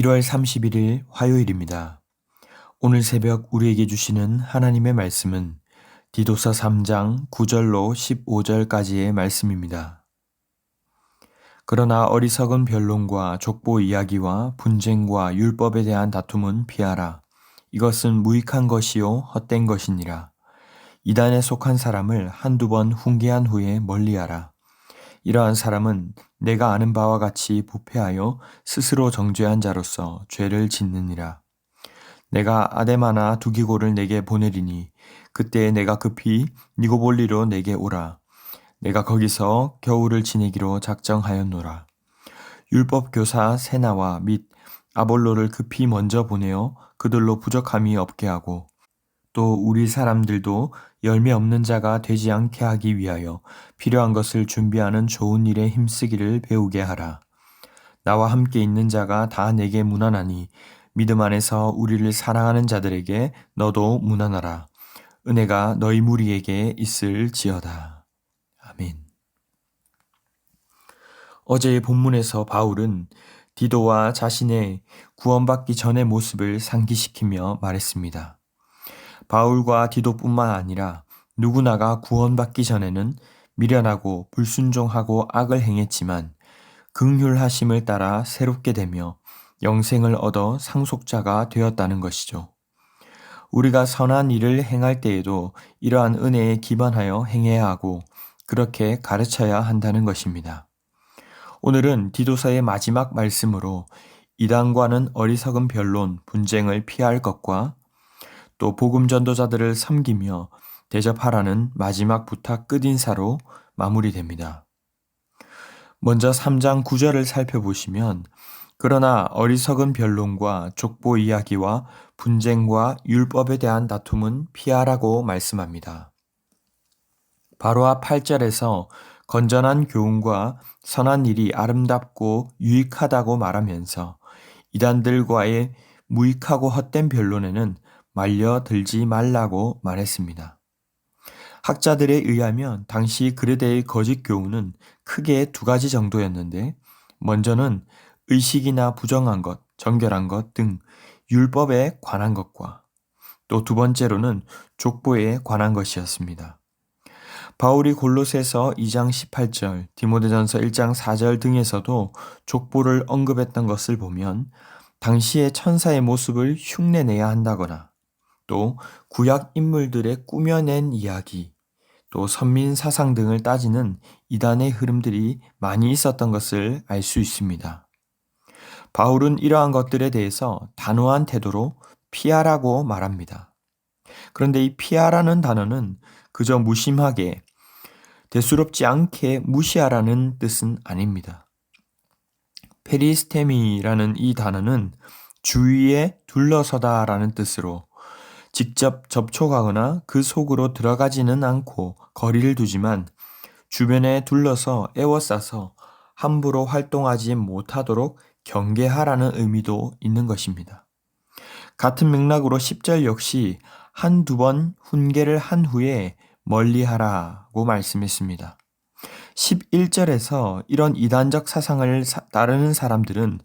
1월 31일 화요일입니다. 오늘 새벽 우리에게 주시는 하나님의 말씀은 디도서 3장 9절로 15절까지의 말씀입니다. 그러나 어리석은 변론과 족보 이야기와 분쟁과 율법에 대한 다툼은 피하라. 이것은 무익한 것이요 헛된 것이니라. 이단에 속한 사람을 한두 번 훈계한 후에 멀리하라. 이러한 사람은 내가 아는 바와 같이 부패하여 스스로 정죄한 자로서 죄를 짓느니라. 내가 아데마나 두기고를 내게 보내리니 그때 내가 급히 니고볼리로 내게 오라. 내가 거기서 겨울을 지내기로 작정하였노라. 율법 교사 세나와 및 아볼로를 급히 먼저 보내어 그들로 부족함이 없게 하고 또 우리 사람들도 열매 없는 자가 되지 않게 하기 위하여 필요한 것을 준비하는 좋은 일에 힘쓰기를 배우게 하라. 나와 함께 있는 자가 다 내게 무난하니 믿음 안에서 우리를 사랑하는 자들에게 너도 무난하라. 은혜가 너희 무리에게 있을지어다. 아멘. 어제의 본문에서 바울은 디도와 자신의 구원받기 전의 모습을 상기시키며 말했습니다. 바울과 디도뿐만 아니라 누구나가 구원받기 전에는 미련하고 불순종하고 악을 행했지만 긍휼하심을 따라 새롭게 되며 영생을 얻어 상속자가 되었다는 것이죠. 우리가 선한 일을 행할 때에도 이러한 은혜에 기반하여 행해야 하고 그렇게 가르쳐야 한다는 것입니다. 오늘은 디도서의 마지막 말씀으로 이단과는 어리석은 변론, 분쟁을 피할 것과 또 복음 전도자들을 섬기며 대접하라는 마지막 부탁 끝인사로 마무리됩니다. 먼저 3장 9절을 살펴보시면 그러나 어리석은 변론과 족보 이야기와 분쟁과 율법에 대한 다툼은 피하라고 말씀합니다. 바로 앞 8절에서 건전한 교훈과 선한 일이 아름답고 유익하다고 말하면서 이단들과의 무익하고 헛된 변론에는 말려들지 말라고 말했습니다. 학자들에 의하면 당시 그레데의 거짓 교훈은 크게 두 가지 정도였는데 먼저는 의식이나 부정한 것, 정결한 것 등 율법에 관한 것과 또 두 번째로는 족보에 관한 것이었습니다. 바울이 골로새서 2장 18절, 디모데전서 1장 4절 등에서도 족보를 언급했던 것을 보면 당시의 천사의 모습을 흉내내야 한다거나 또 구약 인물들의 꾸며낸 이야기, 또 선민 사상 등을 따지는 이단의 흐름들이 많이 있었던 것을 알 수 있습니다. 바울은 이러한 것들에 대해서 단호한 태도로 피하라고 말합니다. 그런데 이 피하라는 단어는 그저 무심하게, 대수롭지 않게 무시하라는 뜻은 아닙니다. 페리스테미라는 이 단어는 주위에 둘러서다라는 뜻으로 직접 접촉하거나 그 속으로 들어가지는 않고 거리를 두지만 주변에 둘러서 에워싸서 함부로 활동하지 못하도록 경계하라는 의미도 있는 것입니다. 같은 맥락으로 10절 역시 한두 번 훈계를 한 후에 멀리하라고 말씀했습니다. 11절에서 이런 이단적 사상을 따르는 사람들은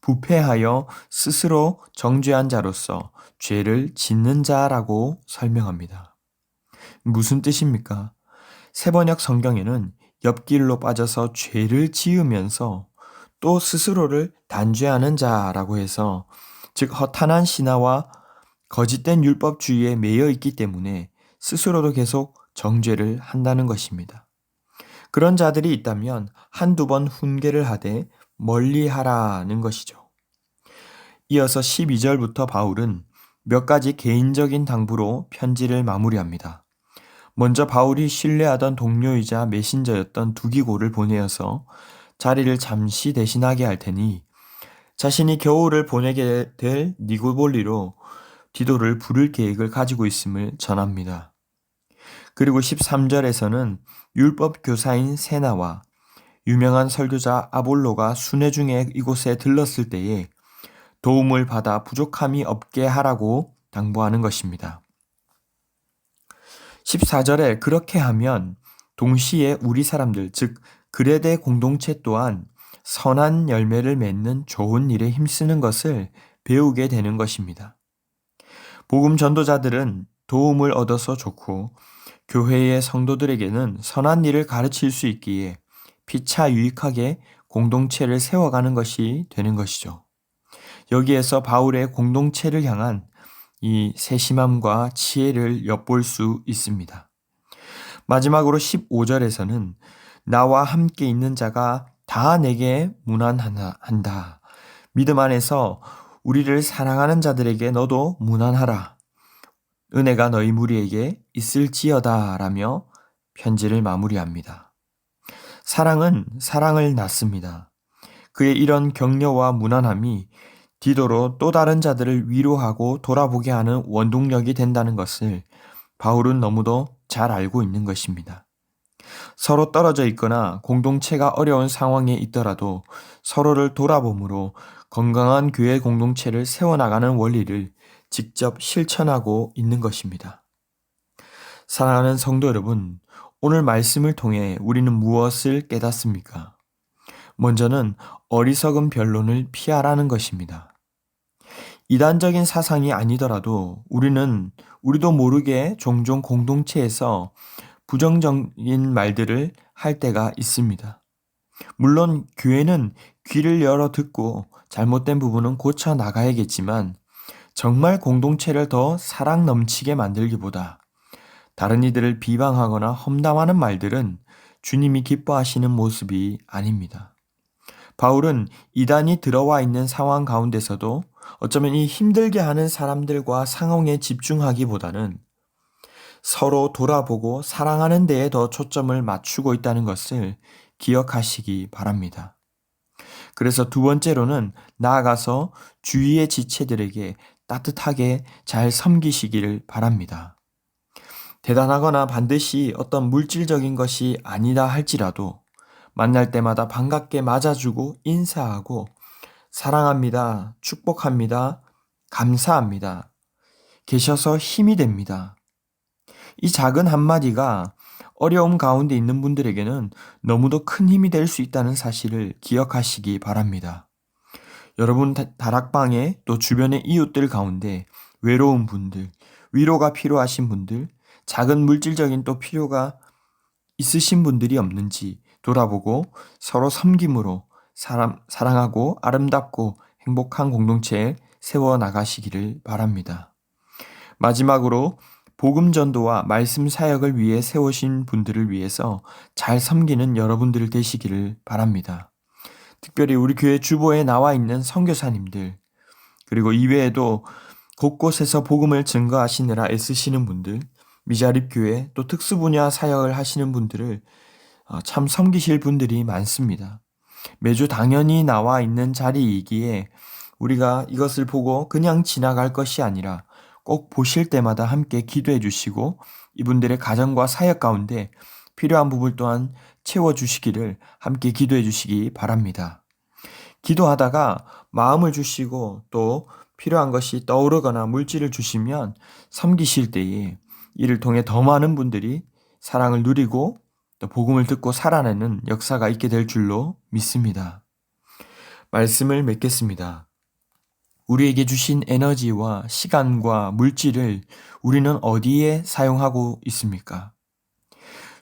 부패하여 스스로 정죄한 자로서 죄를 짓는 자라고 설명합니다. 무슨 뜻입니까? 세번역 성경에는 옆길로 빠져서 죄를 지으면서 또 스스로를 단죄하는 자라고 해서 즉 허탄한 신화와 거짓된 율법주의에 매여 있기 때문에 스스로도 계속 정죄를 한다는 것입니다. 그런 자들이 있다면 한두 번 훈계를 하되 멀리하라는 것이죠. 이어서 12절부터 바울은 몇 가지 개인적인 당부로 편지를 마무리합니다. 먼저 바울이 신뢰하던 동료이자 메신저였던 두기고를 보내어서 자리를 잠시 대신하게 할 테니 자신이 겨울을 보내게 될 니고볼리로 디도를 부를 계획을 가지고 있음을 전합니다. 그리고 13절에서는 율법 교사인 세나와 유명한 설교자 아볼로가 순회 중에 이곳에 들렀을 때에 도움을 받아 부족함이 없게 하라고 당부하는 것입니다. 14절에 그렇게 하면 동시에 우리 사람들, 즉 그레데 공동체 또한 선한 열매를 맺는 좋은 일에 힘쓰는 것을 배우게 되는 것입니다. 복음 전도자들은 도움을 얻어서 좋고 교회의 성도들에게는 선한 일을 가르칠 수 있기에 피차 유익하게 공동체를 세워가는 것이 되는 것이죠. 여기에서 바울의 공동체를 향한 이 세심함과 지혜를 엿볼 수 있습니다. 마지막으로 15절에서는 나와 함께 있는 자가 다 내게 문안한다. 믿음 안에서 우리를 사랑하는 자들에게 너도 문안하라. 은혜가 너희 무리에게 있을지어다 라며 편지를 마무리합니다. 사랑은 사랑을 낳습니다. 그의 이런 격려와 무난함이 디도로 또 다른 자들을 위로하고 돌아보게 하는 원동력이 된다는 것을 바울은 너무도 잘 알고 있는 것입니다. 서로 떨어져 있거나 공동체가 어려운 상황에 있더라도 서로를 돌아봄으로 건강한 교회 공동체를 세워나가는 원리를 직접 실천하고 있는 것입니다. 사랑하는 성도 여러분, 오늘 말씀을 통해 우리는 무엇을 깨닫습니까? 먼저는 어리석은 변론을 피하라는 것입니다. 이단적인 사상이 아니더라도 우리도 모르게 종종 공동체에서 부정적인 말들을 할 때가 있습니다. 물론 교회는 귀를 열어 듣고 잘못된 부분은 고쳐 나가야겠지만 정말 공동체를 더 사랑 넘치게 만들기보다 다른 이들을 비방하거나 험담하는 말들은 주님이 기뻐하시는 모습이 아닙니다. 바울은 이단이 들어와 있는 상황 가운데서도 어쩌면 이 힘들게 하는 사람들과 상황에 집중하기보다는 서로 돌아보고 사랑하는 데에 더 초점을 맞추고 있다는 것을 기억하시기 바랍니다. 그래서 두 번째로는 나아가서 주위의 지체들에게 따뜻하게 잘 섬기시기를 바랍니다. 대단하거나 반드시 어떤 물질적인 것이 아니다 할지라도 만날 때마다 반갑게 맞아주고 인사하고 사랑합니다, 축복합니다, 감사합니다, 계셔서 힘이 됩니다. 이 작은 한마디가 어려움 가운데 있는 분들에게는 너무도 큰 힘이 될 수 있다는 사실을 기억하시기 바랍니다. 여러분 다락방에 또 주변의 이웃들 가운데 외로운 분들, 위로가 필요하신 분들, 작은 물질적인 또 필요가 있으신 분들이 없는지 돌아보고 서로 섬김으로 사랑하고 아름답고 행복한 공동체 세워 나가시기를 바랍니다. 마지막으로 복음 전도와 말씀 사역을 위해 세우신 분들을 위해서 잘 섬기는 여러분들 되시기를 바랍니다. 특별히 우리 교회 주보에 나와 있는 선교사님들, 그리고 이외에도 곳곳에서 복음을 증거하시느라 애쓰시는 분들, 미자립교회 또 특수분야 사역을 하시는 분들을 참 섬기실 분들이 많습니다. 매주 당연히 나와 있는 자리이기에 우리가 이것을 보고 그냥 지나갈 것이 아니라 꼭 보실 때마다 함께 기도해 주시고 이분들의 가정과 사역 가운데 필요한 부분 또한 채워주시기를 함께 기도해 주시기 바랍니다. 기도하다가 마음을 주시고 또 필요한 것이 떠오르거나 물질을 주시면 섬기실 때에 이를 통해 더 많은 분들이 사랑을 누리고 또 복음을 듣고 살아내는 역사가 있게 될 줄로 믿습니다. 말씀을 맺겠습니다. 우리에게 주신 에너지와 시간과 물질을 우리는 어디에 사용하고 있습니까?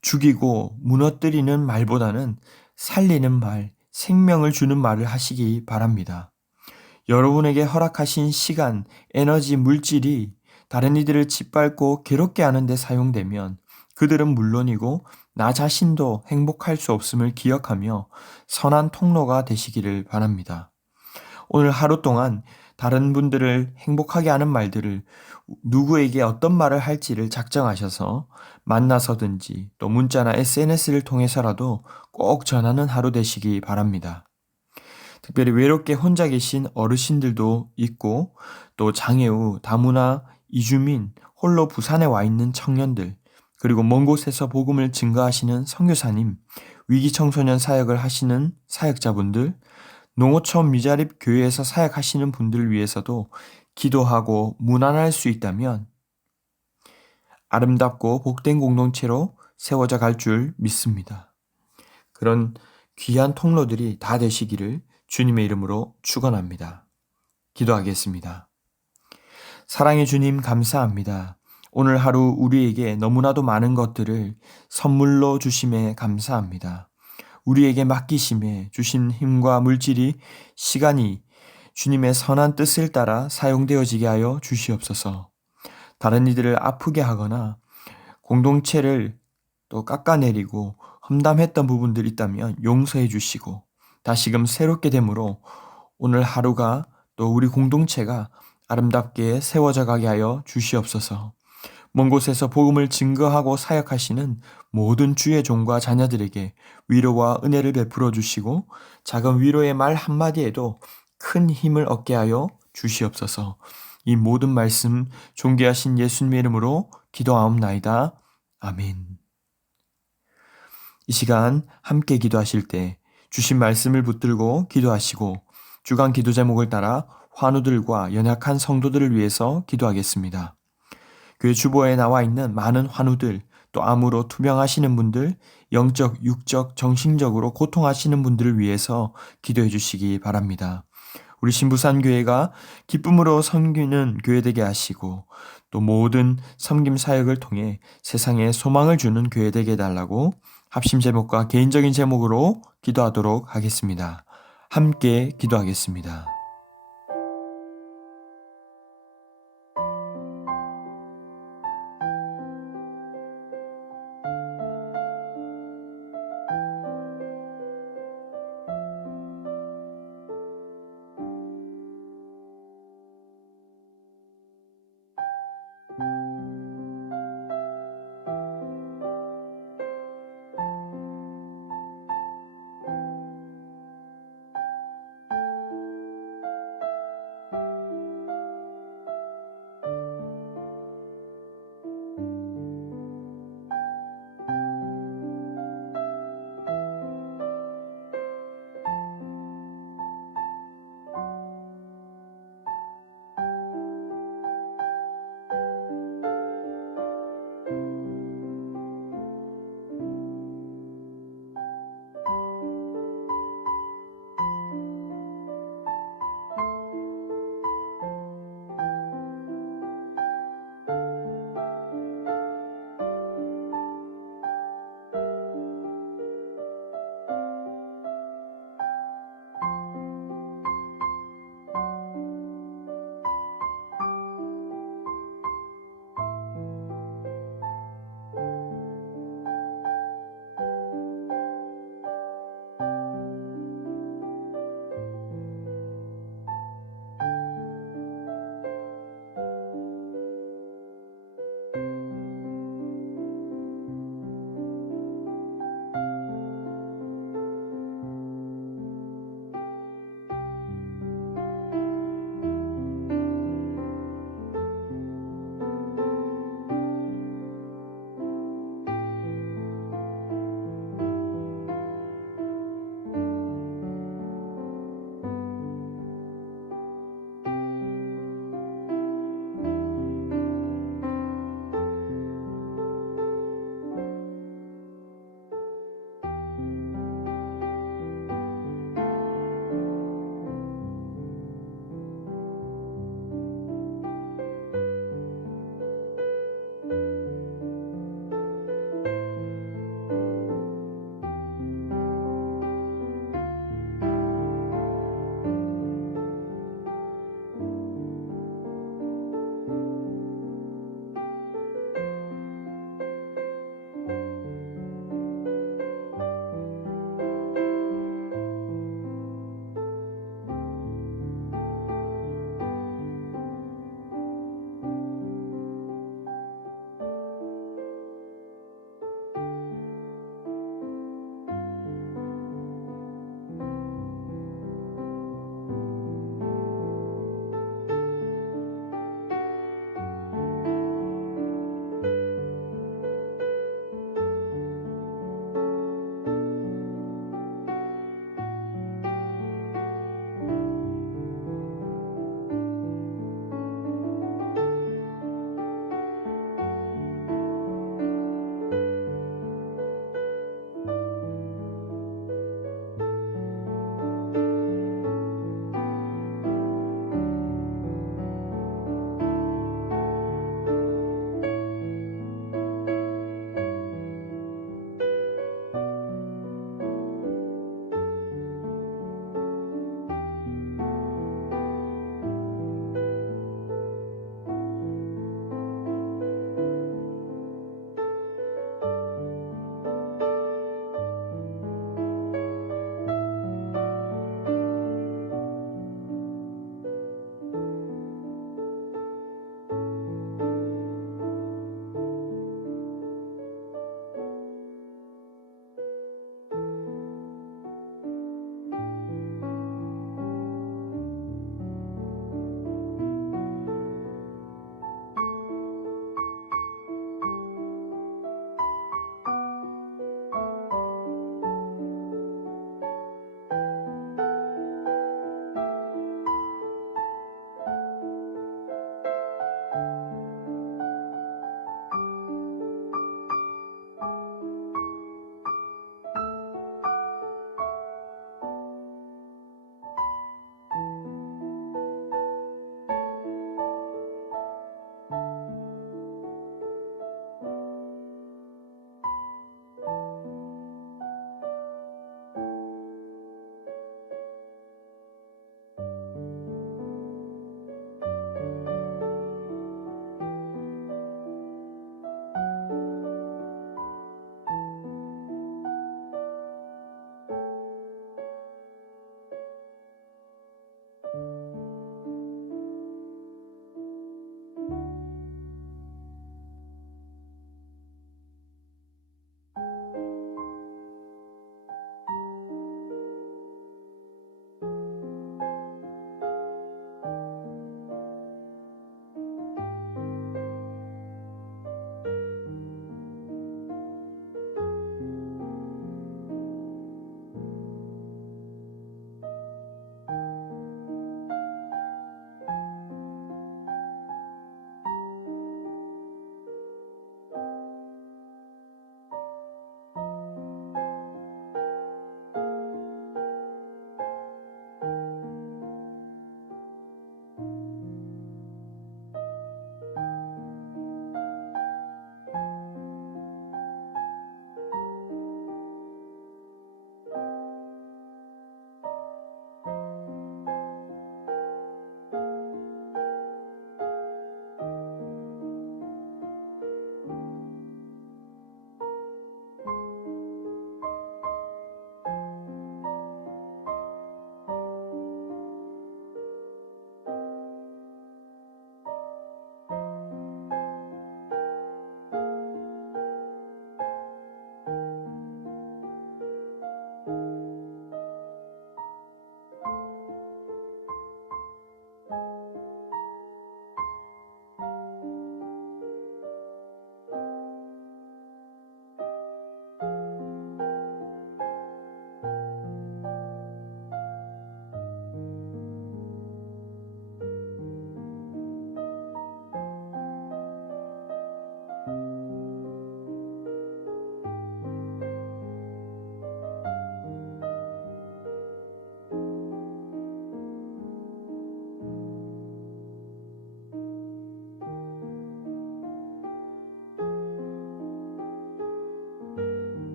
죽이고 무너뜨리는 말보다는 살리는 말, 생명을 주는 말을 하시기 바랍니다. 여러분에게 허락하신 시간, 에너지, 물질이 다른 이들을 짓밟고 괴롭게 하는 데 사용되면 그들은 물론이고 나 자신도 행복할 수 없음을 기억하며 선한 통로가 되시기를 바랍니다. 오늘 하루 동안 다른 분들을 행복하게 하는 말들을 누구에게 어떤 말을 할지를 작정하셔서 만나서든지 또 문자나 SNS를 통해서라도 꼭 전하는 하루 되시기 바랍니다. 특별히 외롭게 혼자 계신 어르신들도 있고 또 장애우, 다문화, 이주민, 홀로 부산에 와 있는 청년들, 그리고 먼 곳에서 복음을 증거하시는 선교사님, 위기 청소년 사역을 하시는 사역자분들, 농어촌 미자립 교회에서 사역하시는 분들을 위해서도 기도하고 문안할 수 있다면 아름답고 복된 공동체로 세워져 갈 줄 믿습니다. 그런 귀한 통로들이 다 되시기를 주님의 이름으로 축원합니다. 기도하겠습니다. 사랑의 주님 감사합니다. 오늘 하루 우리에게 너무나도 많은 것들을 선물로 주심에 감사합니다. 우리에게 맡기심에 주신 힘과 물질이 시간이 주님의 선한 뜻을 따라 사용되어지게 하여 주시옵소서. 다른 이들을 아프게 하거나 공동체를 또 깎아내리고 험담했던 부분들이 있다면 용서해 주시고 다시금 새롭게 됨으로 오늘 하루가 또 우리 공동체가 아름답게 세워져 가게 하여 주시옵소서. 먼 곳에서 복음을 증거하고 사역하시는 모든 주의 종과 자녀들에게 위로와 은혜를 베풀어 주시고 작은 위로의 말 한마디에도 큰 힘을 얻게 하여 주시옵소서. 이 모든 말씀 존귀하신 예수님의 이름으로 기도하옵나이다. 아멘. 이 시간 함께 기도하실 때 주신 말씀을 붙들고 기도하시고 주간 기도 제목을 따라 환우들과 연약한 성도들을 위해서 기도하겠습니다. 교회 주보에 나와 있는 많은 환우들, 또 암으로 투병하시는 분들, 영적, 육적, 정신적으로 고통하시는 분들을 위해서 기도해 주시기 바랍니다. 우리 신부산교회가 기쁨으로 섬기는 교회 되게 하시고 또 모든 섬김 사역을 통해 세상에 소망을 주는 교회 되게 해달라고 합심 제목과 개인적인 제목으로 기도하도록 하겠습니다. 함께 기도하겠습니다.